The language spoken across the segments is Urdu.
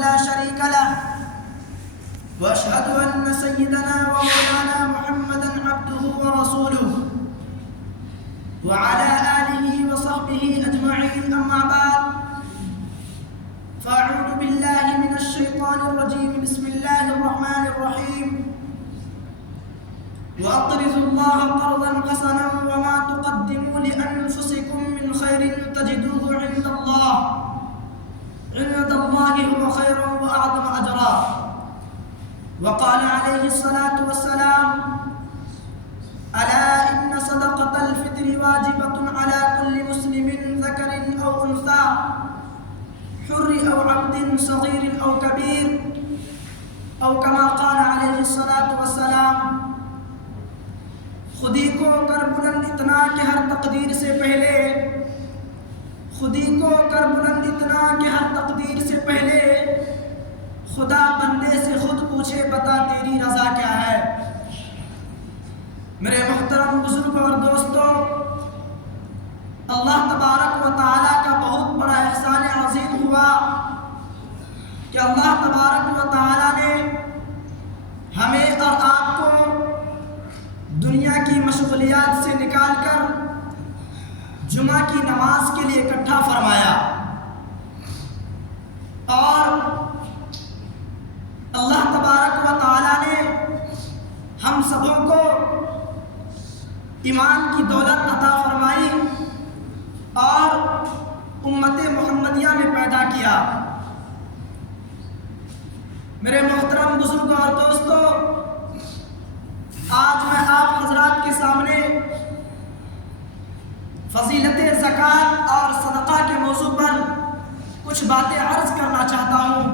لا شريك له وأشهد أن سيدنا ومولانا محمدا عبده ورسوله وعلى آله وصحبه أجمعين. أما بعد فأعوذ بالله من الشيطان الرجيم. بسم الله الرحمن الرحيم. وأقرضوا الله قرضا حسنا وما تقدموا لأنفسكم من خير تجدوه عند الله هو خيرا وأعظم أجرا. وقال عليه الصلاة والسلام: ألا إن صدقة الفطر واجبة على كل مسلم ذكر أو أنثى حر أو عبد صغير أو كبير، أو كما قال عليه الصلاة والسلام. خودی کو کر بلند اتنا کہ ہر تقدیر سے پہلے خودی کو کر بلند اتنا کہ ہر تقدیر سے پہلے خدا بندے سے خود پوچھے بتا تیری رضا کیا ہے. میرے محترم بزرگوں اور دوستوں، اللہ تبارک و تعالیٰ کا بہت بڑا احسان عظیم ہوا کہ اللہ تبارک و تعالیٰ نے ہمیں اور آپ کو دنیا کی مشغولیات سے نکال کر جمعہ کی نماز کے لیے اکٹھا فرمایا، اور اللہ تبارک و تعالیٰ نے ہم سبوں کو ایمان کی دولت عطا فرمائی اور امت محمدیہ میں پیدا کیا. میرے محترم بزرگوں اور دوستوں، آج میں آپ حضرات کے سامنے فضیلت زکوٰۃ اور صدقہ کے موضوع پر کچھ باتیں عرض کرنا چاہتا ہوں.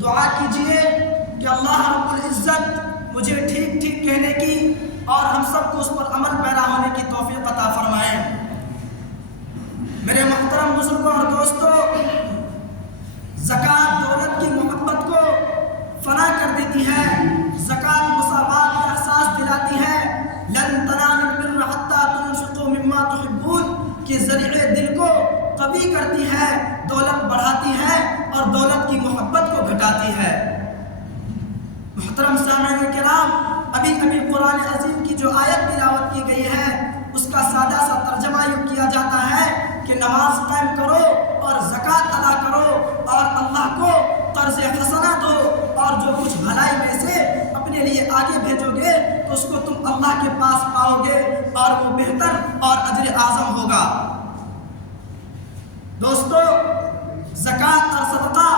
دعا کیجئے کہ اللہ رب العزت مجھے ٹھیک ٹھیک کہنے کی اور ہم سب کو اس پر عمل پیرا ہونے کی توفیق عطا فرمائے. میرے محترم بزرگوں اور دوستوں، زکوٰۃ دولت کی محبت کو فنا کر دیتی ہے. زکوٰۃ مساوات کا احساس دلاتی ہے. لن تنالوا البر حتى تنفقوا مما تحبون کے ذریعے دل کو قوی کرتی ہے، دولت بڑھاتی ہے اور دولت کی محبت کو گھٹاتی ہے. محترم سامعین کرام، ابھی قرآن عظیم کی جو آیت تلاوت کی گئی ہے اس کا سادہ سا ترجمہ یوں کیا جاتا ہے کہ نماز قائم کرو اور زکوٰۃ ادا کرو اور اللہ کو قرض حسنہ دو، اور جو کچھ بھلائی میں سے اپنے لیے آگے بھیجو گے تو اس کو تم اللہ کے پاس پاؤ گے اور وہ بہتر اور اجر اعظم ہوگا. دوستو، زکوٰۃ اور صدقہ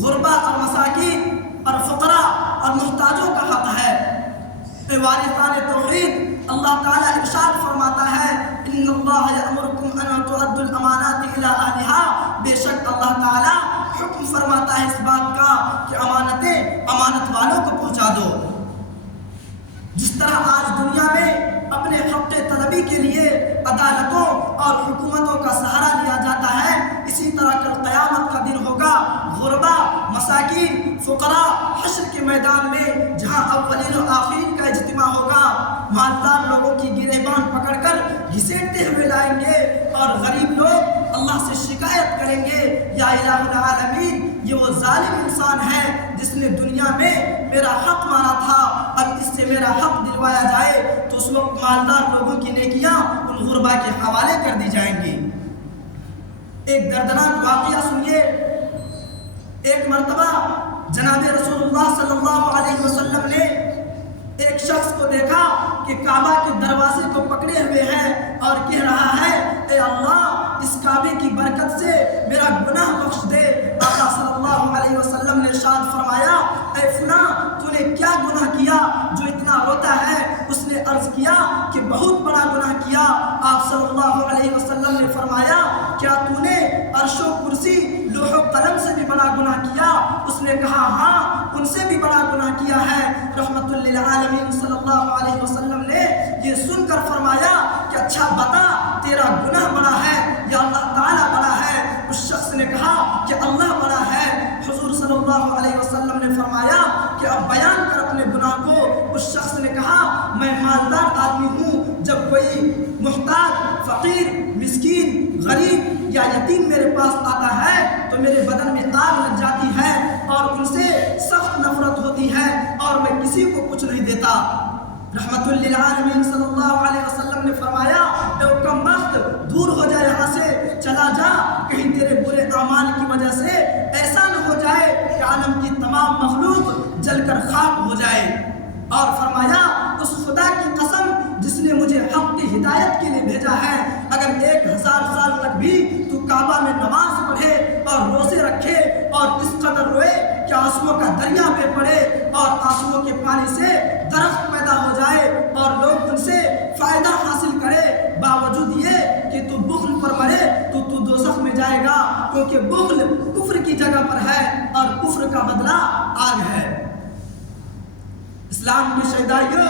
غربا اور مساکین اور فقراء اور محتاجوں کا حق ہے. وارثان توحید اللہ تعالیٰ ارشاد فرماتا ہے: ان اللہ یأمرکم ان تؤدوا الامانات الی اہلها. بے شک اللہ تعالیٰ حکم فرماتا ہے اس بات کا کہ امانتیں امانت والوں کو پہنچا دو. جس طرح آج دنیا میں اپنے حق طلبی کے لیے عدالتوں اور حکومتوں کا سہارا لیا جاتا ہے، اسی طرح کل قیامت کا دن ہوگا. غربا، مساکین، فقراء حشر کے میدان میں جہاں اولین و آخرین کا اجتماع ہوگا، مالدار لوگوں کی گریبان پکڑ کر گھسیٹتے ہوئے لائیں گے اور غریب لوگ اللہ سے شکایت کریں گے: یا الہ العالمین، یہ وہ ظالم انسان ہے جس نے دنیا میں میرا حق مانا تھا، اب اس سے میرا حق دلوایا جائے. تو اس وقت مالدار لوگوں کی نیکیاں ان غربا کے حوالے کر دی جائیں گی. ایک دردناک واقعہ سنیے. ایک مرتبہ جناب رسول اللہ صلی اللہ علیہ وسلم نے ایک شخص کو دیکھا کہ کعبہ کے دروازے کو پکڑے ہوئے ہے اور کہہ رہا ہے: اے اللہ، اس کعبے کی برکت سے میرا گناہ بخش دے. آقا صلی اللہ علیہ وسلم نے ارشاد فرمایا: اے فلاں، تو نے کیا گناہ کیا جو اتنا روتا ہے؟ اس نے عرض کیا کہ بہت بڑا گناہ کیا. آپ صلی اللہ علیہ وسلم نے فرمایا: کیا تو نے عرش و کرسی، لوح و قلم سے بھی بڑا گناہ کیا؟ اس نے کہا: ہاں، ان سے بھی بڑا گناہ کیا ہے. رحمت للعالمین صلی اللہ علیہ وسلم نے یہ سن کر فرمایا کہ اچھا بتا، تیرا گناہ بڑا ہے یا اللہ تعالیٰ بڑا ہے؟ اس شخص نے کہا کہ اللہ بڑا ہے. حضور صلی اللہ علیہ وسلم نے فرمایا کہ اب بیان کر اپنے گناہ کو. اس شخص نے کہا: میں مالدار آدمی ہوں، جب کوئی محتاج، فقیر، مسکین، غریب یا یتیم میرے پاس آتا ہے تو کہ میرے بدن میں آگ لگ جاتی ہے اور ان سے سخت نفرت ہوتی ہے اور میں کسی کو کچھ نہیں دیتا۔ رحمت للعالمین صلی اللہ علیہ وسلم نے فرمایا، اے کم بخت، دور ہو جائے یہاں سے، چلا جا، کہیں تیرے برے اعمال کی وجہ سے ایسا نہ ہو جائے کہ عالم کی تمام مخلوق جل کر خاک ہو جائے۔ اور فرمایا، اس خدا کی قسم جس نے مجھے حق کی ہدایت کے لیے بھیجا ہے، اگر 1000 سال تک بھی تو کعبہ میں نماز پڑھے اور روزے رکھے اور اس قدر روئے کہ آنسوؤں کا دریا بہ پڑے اور آنسوؤں کے پانی سے درخت پیدا ہو جائے اور لوگ ان سے فائدہ حاصل کرے، باوجود یہ کہ تو بخل پر مرے تو دوزخ میں جائے گا، کیونکہ بخل کفر کی جگہ پر ہے اور کفر کا بدلہ آگ ہے۔ اسلام کی شہدائیوں،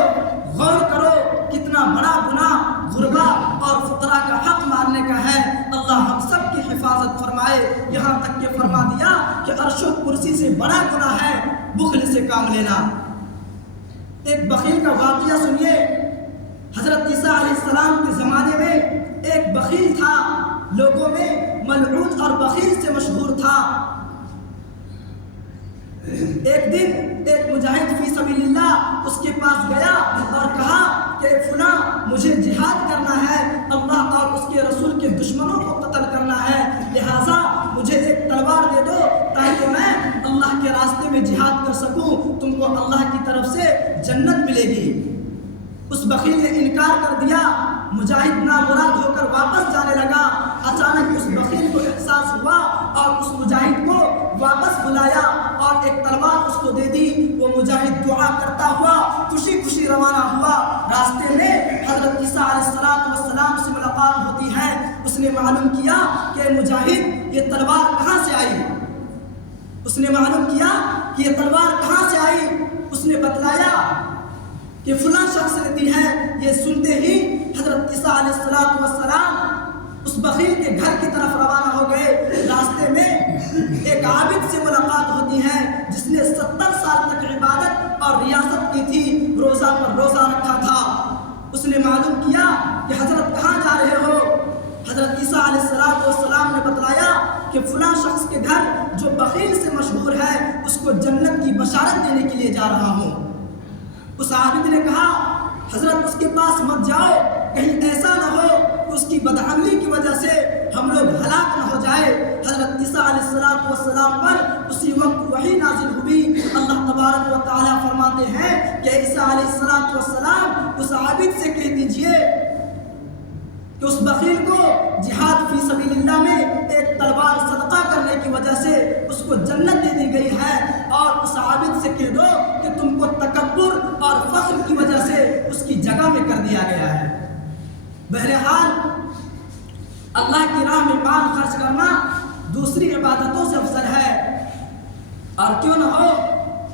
غور کرو کتنا بڑا گناہ غربا اور فقراء کا حق مارنے کا ہے۔ اللہ ہم سب کی حفاظت فرمائے، یہاں تک کہ فرما دیا کہ عرش و کرسی سے بڑا گناہ ہے بخل سے کام لینا۔ ایک بخیل کا واقعہ سنیے۔ حضرت عیسیٰ علیہ السلام کے زمانے میں ایک بخیل تھا، لوگوں میں ملعون اور بخیل سے مشہور تھا۔ ایک دن ایک مجاہد فی سبیل اللہ اس کے پاس گیا اور کہا کہ فلاں مجھے جہاد کرنا ہے، اللہ اور اس کے رسول کے دشمنوں کو قتل کرنا ہے، لہٰذا مجھے ایک تلوار دے دو تاکہ میں اللہ کے راستے میں جہاد کر سکوں، تم کو اللہ کی طرف سے جنت ملے گی۔ اس بخیل نے انکار کر دیا۔ مجاہد نامراد ہو کر واپس جانے لگا۔ اچانک اس بخیل کو احساس ہوا اور اس مجاہد کو واپس بلایا اور ایک تلوار اس کو دے دی۔ وہ مجاہد دعا کرتا ہوا خوشی خوشی روانہ ہوا۔ راستے میں حضرت عیسیٰ علیہ السلام سے ملاقات ہوتی ہے۔ اس نے معلوم کیا کہ مجاہد یہ تلوار کہاں سے آئی؟ اس نے معلوم کیا کہ یہ تلوار کہاں سے آئی؟ اس نے بتلایا کہ فلاں شخص نے دی ہے۔ یہ سنتے ہی حضرت عیسیٰ علیہ السلام اس بخیل کے گھر کی طرف روانہ ہو گئے۔ راستے میں ایک عابد سے ملاقات ہوتی ہے جس نے 70 سال تک عبادت اور ریاضت کی تھی، روزہ پر روزہ رکھا تھا۔ اس نے معلوم کیا کہ حضرت کہاں جا رہے ہو؟ حضرت عیسیٰ علیہ السلام نے بتلایا کہ فلاں شخص کے گھر جو بخیل سے مشہور ہے اس کو جنت کی بشارت دینے کے لیے جا رہا ہوں۔ اس عابد نے کہا، حضرت اس کے پاس مت جاؤ، کہیں ایسا نہ ہو کہ اس کی بدعملی کی وجہ سے ہم لوگ ہلاک نہ ہو جائے۔ حضرت عیسیٰ علیہ السلام پر اسی وقت وحی نازل ہوئی۔ اللہ تبارک و تعالیٰ فرماتے ہیں کہ عیسیٰ علیہ السلام اس عابد سے کہہ دیجئے کہ اس بخیل کو جہاد فی سبیل اللہ میں ایک تلوار صدقہ کرنے کی وجہ سے اس کو جنت دے دی گئی ہے، اور اس عابد سے کہہ دو کہ تم کو تکبر اور فخر کی وجہ سے اس کی جگہ میں کر دیا گیا ہے۔ بہرحال اللہ کی راہ میں مال خرچ کرنا دوسری عبادتوں سے افضل ہے، اور کیوں نہ ہو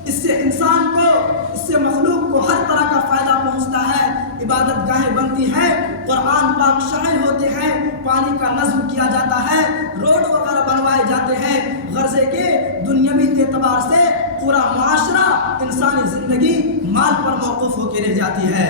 اس سے انسان کو، اس سے مخلوق کو ہر طرح کا فائدہ پہنچتا ہے۔ عبادت گاہیں بنتی ہیں، قرآن پاک شائع ہوتے ہیں، پانی کا نظم کیا جاتا ہے، روڈ وغیرہ بنوائے جاتے ہیں، غرضے کے دنیاوی اعتبار سے پورا معاشرہ، انسانی زندگی مال پر موقوف ہو کے رہ جاتی ہے۔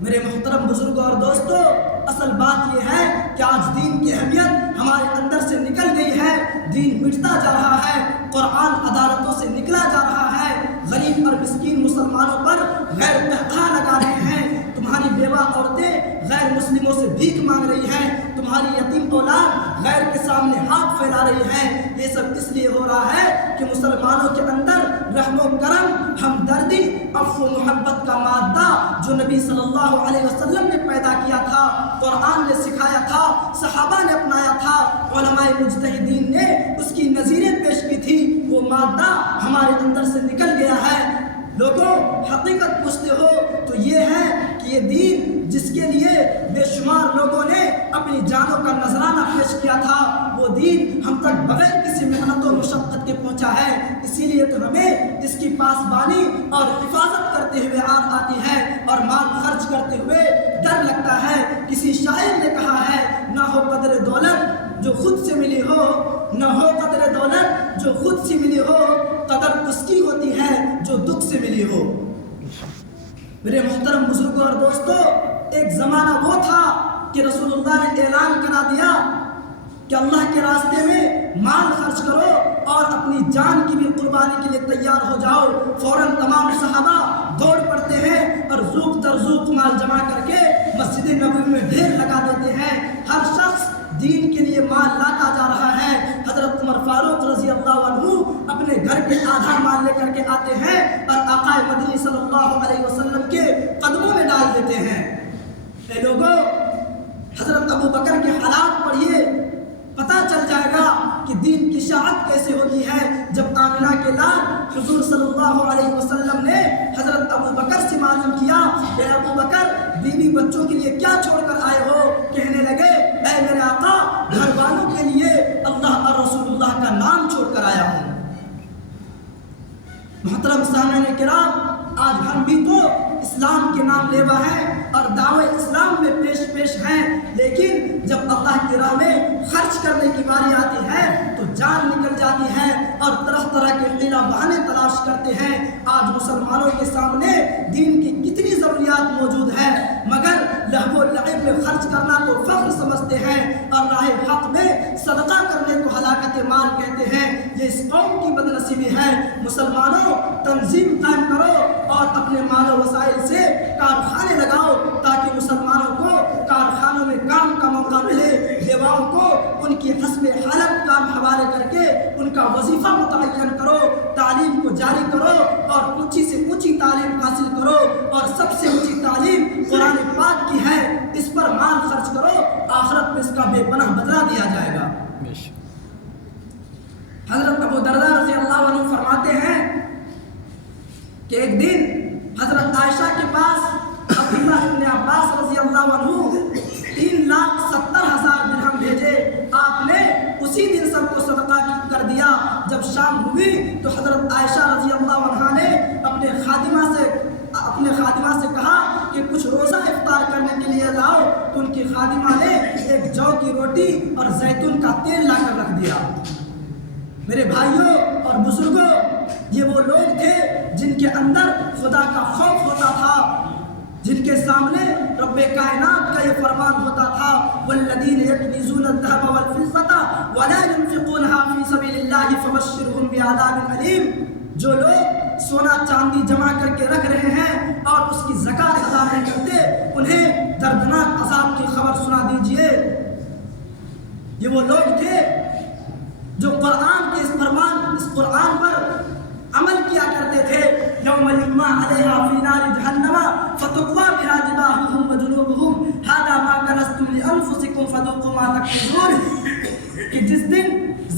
میرے محترم بزرگوں اور دوستوں، اصل بات یہ ہے کہ آج دین کی اہمیت ہمارے اندر سے نکل گئی ہے، دین مٹتا جا رہا ہے، قرآن عدالتوں سے نکلا جا رہا ہے، غریب اور مسکین مسلمانوں پر غیر تحقہ لگا رہے ہیں، تمہاری بیوہ عورتیں غیر مسلموں سے بھیک مانگ رہی ہیں، تمہاری یتیم اولاد غیر کے سامنے ہاتھ پھیلا رہی ہیں۔ یہ سب اس لیے ہو رہا ہے کہ مسلمانوں کے اندر رحم و کرم، ہمدردی، عفو و محبت کا مادہ جو نبی صلی اللہ علیہ وسلم نے پیدا کیا تھا، قرآن نے سکھایا تھا، صحابہ نے اپنایا تھا، علماء مجتہدین نے اس کی نظیریں پیش کی تھی، وہ مادہ ہمارے اندر سے نکل گیا ہے۔ لوگوں، حقیقت پوچھتے ہو تو یہ ہے کہ یہ دین جس کے لیے بے شمار لوگوں نے اپنی جانوں کا نذرانہ پیش کیا تھا، وہ دین ہم تک بغیر کسی محنت و مشقت کے پہنچا ہے۔ اسی لیے تو ہمیں اس کی پاسبانی اور حفاظت کرتے ہوئے آتی ہے، اور مال خرچ کرتے ہوئے ڈر لگتا ہے۔ کسی شاعر نے کہا ہے، نہ ہو قدر دولت جو خود سے ملی ہو، نہ ہو قدر دولت جو خود سے ملی ہو، قدر اس کی ہوتی ہے جو دکھ سے ملی ہو۔ میرے محترم بزرگوں اور دوستوں، ایک زمانہ وہ تھا کہ رسول اللہ نے اعلان کرا دیا کہ اللہ کے راستے میں مال خرچ کرو اور اپنی جان کی بھی قربانی کے لیے تیار ہو جاؤ۔ فوراً تمام صحابہ دوڑ پڑتے ہیں اور ذوق در ذوق مال جمع کر کے مسجد نبوی میں ڈھیر لگا دیتے ہیں۔ ہر شخص دین کے لیے مال لاتا جا رہا ہے۔ حضرت عمر فاروق رضی اللہ عنہ اپنے گھر کے آدھا مال لے کر کے آتے ہیں اور آقا مدنی صلی اللہ علیہ وسلم کے قدموں میں ڈال دیتے ہیں۔ اے لوگوں، حضرت ابو بکر کے حالات پڑھیے، پتہ چل جائے گا کہ دین کی اشاعت کیسے ہوتی ہے۔ جب آمنہ کے لال حضور صلی اللہ علیہ وسلم نے حضرت ابو بکر سے معلوم کیا، اے ابو بکر بیوی بچوں کے لیے کیا چھوڑ کر آئے ہو؟ کہنے لگے، اے میرے آقا، گھر والوں کے لیے اللہ اور رسول اللہ کا نام چھوڑ کر آیا ہوں۔ محترم سامعین کرام، آج ہم بھی تو اسلام کے نام لیوا ہیں اور دعوے اسلام میں پیش ہیں، لیکن جب اللہ کی راہ میں خرچ کرنے کی باری آتی ہے تو جان نکل جاتی ہے اور طرح طرح کے حیلہ بہانے تلاش کرتے ہیں۔ آج مسلمانوں کے سامنے دین کی کتنی ضروریات موجود ہیں، مگر لہو و لعب میں خرچ کرنا تو فخر سمجھتے ہیں اور راہ حق میں صدقہ کرنے کو ہلاکت مال کہتے ہیں۔ یہ اس قوم کی بدنصیبی ہے۔ مسلمانوں، تنظیم قائم کرو اور اپنے مال و وسائل سے کارخانے لگاؤ تاکہ مسلمانوں کو کارخانوں میں کام کا موقع ملے۔ بیواؤں کو ان کی حسب حالت کام حوالے کر کے ان کا وظیفہ متعین کرو۔ تعلیم کو جاری کرو اور اونچی سے اونچی تعلیم حاصل کرو، اور سب سے اونچی تعلیم قرآن پاک کی ہے۔ اس پر مال خرچ کرو، آخرت میں اس کا بے پناہ بدلہ دیا جائے گا۔ حضرت ابو درداء رضی اللہ عنہ فرماتے ہیں کہ ایک دن حضرت عائشہ کے پاس عبداللہ ابن عباس رضی اللہ عنہ 3,70,000 درہم بھیجے۔ آپ نے اسی دن سب کو صدقہ کر دیا۔ جب شام ہوئی تو حضرت عائشہ رضی اللہ عنہ نے اپنے خادمہ سے کہا کہ کچھ روزہ افطار کرنے کے لیے لاؤ، تو ان کی خادمہ نے ایک جو کی روٹی اور زیتون کا تیل لا کر رکھ دیا۔ میرے بھائیوں اور بزرگوں، یہ وہ لوگ تھے جن کے اندر خدا کا خوف ہوتا تھا، جن کے سامنے رب کائنات کا یہ فرمان ہوتا تھا، والذین یکنزون الذهب والفضة ولا ينفقونها في سبيل الله فبشرهم بعذاب علیم۔ جو لوگ سونا چاندی جمع کر کے رکھ رہے ہیں اور اس کی زکات ادا نہیں کرتے، انہیں دردناک عذاب کی خبر سنا دیجئے۔ یہ وہ لوگ تھے جو قرآن کے اس قرآن پر عمل کیا کرتے تھے۔ یوم یحمى علیہا فی نار جہنم فتقوی بہا جباہہم وجنوبہم ھذا ما کنزتم لانفسکم فذوقوا ما تکنزون، کہ جس دن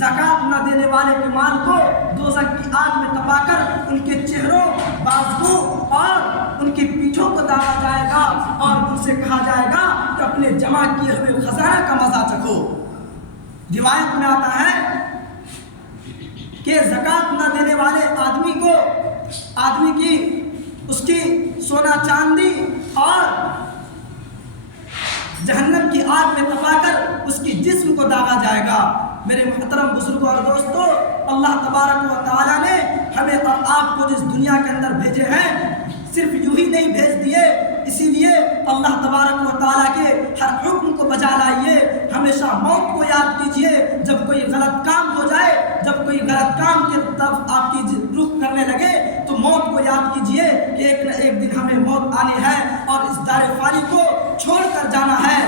زکات نہ دینے والے کے مال کو دوزخ کی آگ میں تپا کر ان کے چہروں، بازو اور ان کی پیٹھوں کو داغا جائے گا اور ان سے کہا جائے گا کہ اپنے جمع کیے ہوئے خزانہ کا مزہ چکھو۔ روایت میں آتا ہے کہ زکات نہ دینے والے آدمی کی اس کی سونا چاندی اور جہنم کی آگ میں تپا کر اس کی جسم کو داغا جائے گا۔ میرے محترم بزرگوں اور دوستوں، اللہ تبارک و تعالیٰ نے ہمیں اور آپ کو جس دنیا کے اندر بھیجے ہیں، صرف یوں ہی نہیں بھیج دیے، اسی لیے اللہ تبارک و تعالیٰ کے ہر حکم کو بجا لائیے۔ ہمیشہ موت کو یاد کیجیے۔ جب کوئی غلط کام ہو جائے، جب کوئی غلط کام کی طرف آپ کی رخ کرنے لگے تو موت کو یاد کیجیے کہ ایک نہ ایک دن ہمیں موت آنی ہے اور اس دار فانی کو چھوڑ کر جانا ہے۔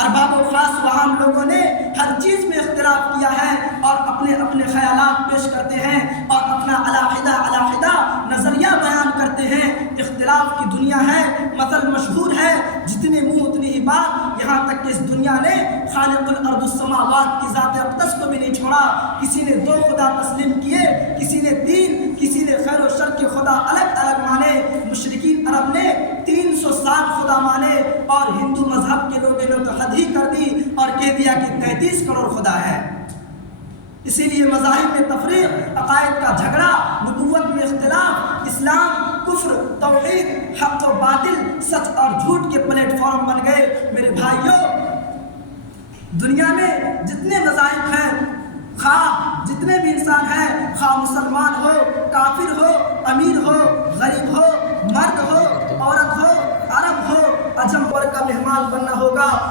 ارباب و خاص و عام لوگوں نے ہر چیز میں اختلاف کیا ہے اور اپنے اپنے خیالات پیش کرتے ہیں اور اپنا علاحدہ نظریہ بیان کرتے ہیں۔ اختلاف کی دنیا ہے، مثل مشہور ہے، جتنے منہ اتنی ہی بات، یہاں تک کہ اس دنیا نے خالق الارض السماوات کی ذات اقدس کو بھی نہیں چھوڑا۔ کسی نے 2 خدا تسلیم کیے، کسی نے 3، کسی نے خیر و شر کے خدا الگ الگ مانے۔ مشرکین عرب نے 360 خدا مانے اور ہندو مذہب کے لوگوں نے تو حد ہی کر دی اور کہہ دیا کہ 33 کروڑ خدا ہے۔ اسی لیے مذاہب میں تفریق، عقائد کا جھگڑا، نبوت میں اختلاف، اسلام، کفر، توحید، حق و باطل، سچ اور جھوٹ کے پلیٹ فارم بن گئے۔ میرے بھائیوں، دنیا میں جتنے مذاہب ہیں، خواہ جتنے بھی انسان ہیں، خواہ مسلمان ہو، کافر ہو، امیر ہو، غریب ہو، مرد ہو، عورت ہو، عرب ہو، عجم کا مہمان بننا ہوگا۔